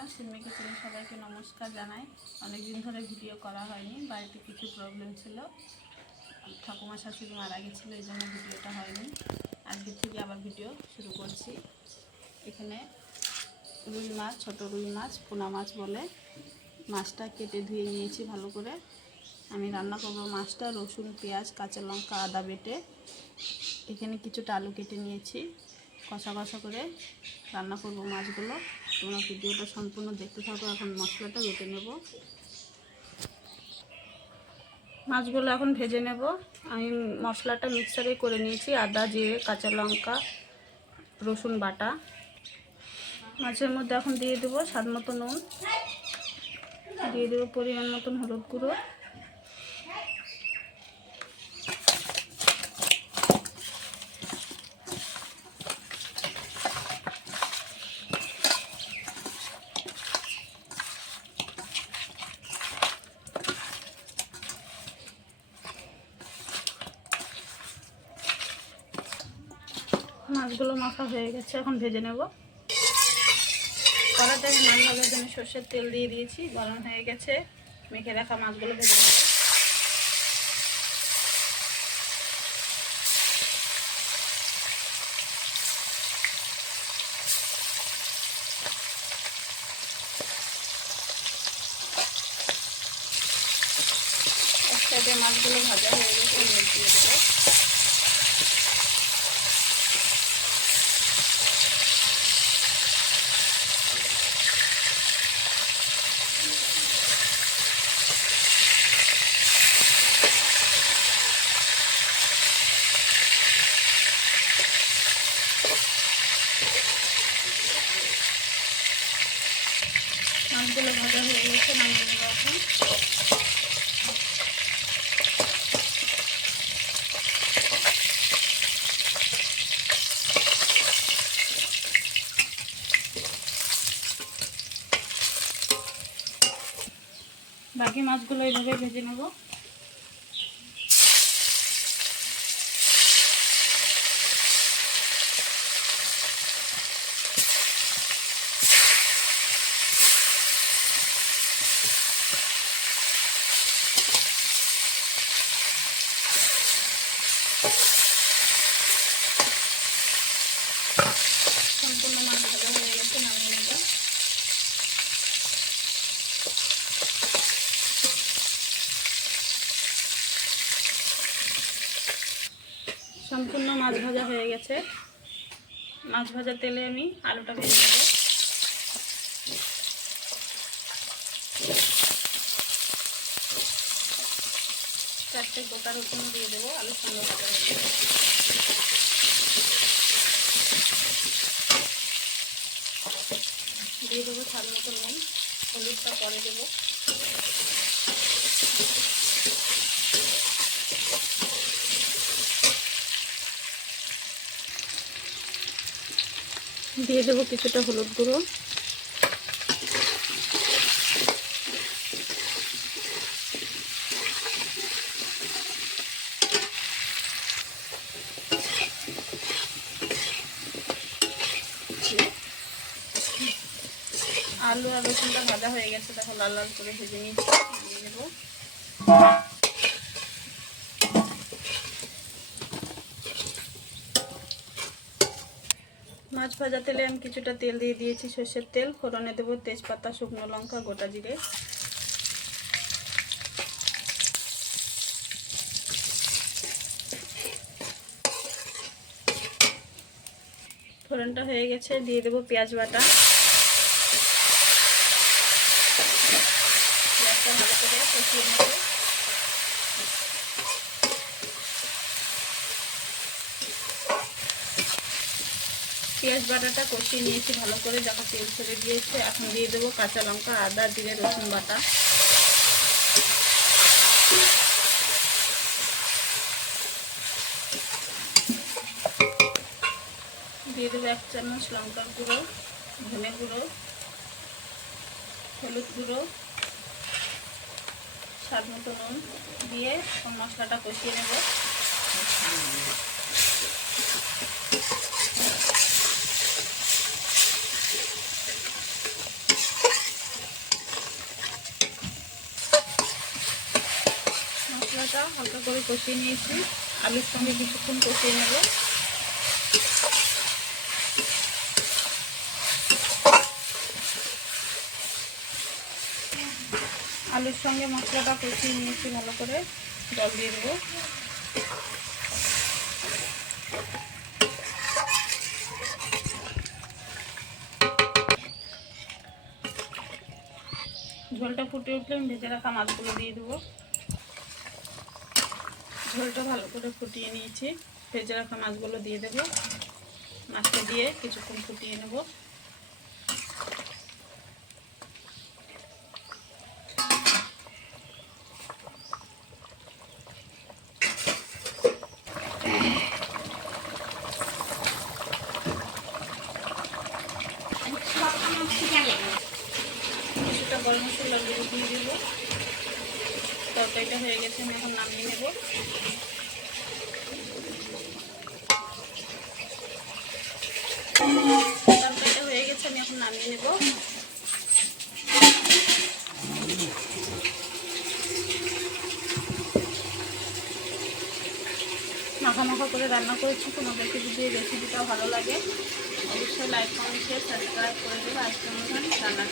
বন্ধুরা, সিনেমা কিচেনে সবাইকে নমস্কার জানাই। অনেক দিন ধরে ভিডিও করা হয়নি, বাড়িতে কিছু প্রবলেম ছিল। ঠাকুমা শাশুড়ি মারা গেছিল, এই জন্য ভিডিওটা হয়নি। আজকে থেকে আবার ভিডিও শুরু করছি। এখানে রুই মাছ, ছোট রুই মাছ, পোনা মাছ বলে মাছটা কেটে ধুয়ে নিয়েছি ভালো করে। আমি রান্না করব মাছটা, রসুন, পেঁয়াজ, কাঁচা লঙ্কা, আদা বেটে। এখানে কিছুটা আলু কেটে নিয়েছি। কষা কষা করে রান্না করব মাছগুলো। তোমরা ভিডিওটা সম্পূর্ণ দেখতে থাকো, এখন মশলাটা বেটে নেব। মাছগুলো এখন ভেজে নেব। আমি মশলাটা মিক্সারে করে নিয়েছি, আদা, জিরে, কাঁচা লঙ্কা, রসুন বাটা। মাছের মধ্যে এখন দিয়ে দেবো স্বাদ মতো নুন। দিয়ে দেবো পরিমাণ মতন হলুদ গুঁড়ো। মাছগুলো মাখা হয়ে গেছে, এখন ভেজে নেব। কড়াতে আমি ভাজার জন্য সর্ষের তেল দিয়ে দিয়েছি, গরম হয়ে গেছে, মেখে রাখা মাছগুলো ভেজে নেব। মাছগুলো ভাজা হয়ে গেছে দিয়ে দেবো মাছগুলো ভাজা হয়ে গেছে নামিয়ে নেব এখন বাকি মাছগুলো এইভাবে ভেজে নেব সম্পূর্ণ মাছ ভাজা হয়ে গেছে নামিয়ে নেব সম্পূর্ণ মাছ ভাজা হয়ে গেছে। মাছ ভাজা তেলে আমি আলুটা ভেজে নেব। চারটে গোটা রসুন দিয়ে দেবো, আলুর সঙ্গে ভাজা দিয়ে দেবো স্বাদ মতো নুন, হলুদটা পরে দেবো। দিয়ে দেবো কিছুটা হলুদ গুঁড়ো। আলু আর রসুনটা ভাজা হয়ে গেছে, দেখো লাল লাল করে ভেজে দিয়ে নেব। মাছ ভাজা তেলে আমি কিছুটা তেল দিয়ে দিয়েছি সর্ষের তেল, ফোড়নে দেবো তেজপাতা, শুকনো লঙ্কা, গোটা জিরে। ফোড়নটা হয়ে গেছে, দিয়ে দেবো পেঁয়াজ বাটা। পেঁয়াজটা ভালো করে কষিয়ে নেব। পেঁয়াজ বাটাটা কষিয়ে নিয়েছি, ভালো করে যখন তেল ছেড়ে দিয়েছে। এখন দিয়ে দেবো কাঁচা লঙ্কা, আদা, জিরে, রসুন বাটা। দিয়ে দেবো এক চামচ লঙ্কার গুঁড়ো, ধনে গুঁড়ো, হলুদ গুঁড়ো, স্বাদ মতো নুন দিয়ে মশলাটা কষিয়ে নেব মশলাটা হালকা করে কষিয়ে নিয়েছি। আলুর সঙ্গে কিছুক্ষণ কষিয়ে নেব। আলুর সঙ্গে মশলাটা কষিয়ে নিয়েছি ভালো করে। জল দিয়ে দেবো। ঝোলটা ফুটে উঠলে আমি ভেজে রাখা মাছগুলো দিয়ে দেবো। ঝোলটা ভালো করে ফুটিয়ে নিয়েছি। ভেজে রাখা মাছগুলো দিয়ে দেবো। মাছটা দিয়ে কিছুক্ষণ ফুটিয়ে নেব। কিছুটা গরম মশলা দিয়ে দেবো। তরকারিটা হয়ে গেছে, আমি এখন নামিয়ে নেব। তরকারিটা হয়ে গেছে, আমি এখন নামিয়ে নেব। মাখা মাখা করে রান্না করেছি, তোমাদেরকে যদি রেসিপিটা ভালো লাগে, অবশ্যই লাইক কমেন্ট শেয়ার সাবস্ক্রাইব করে দেবে। আজকের মতন, রান্না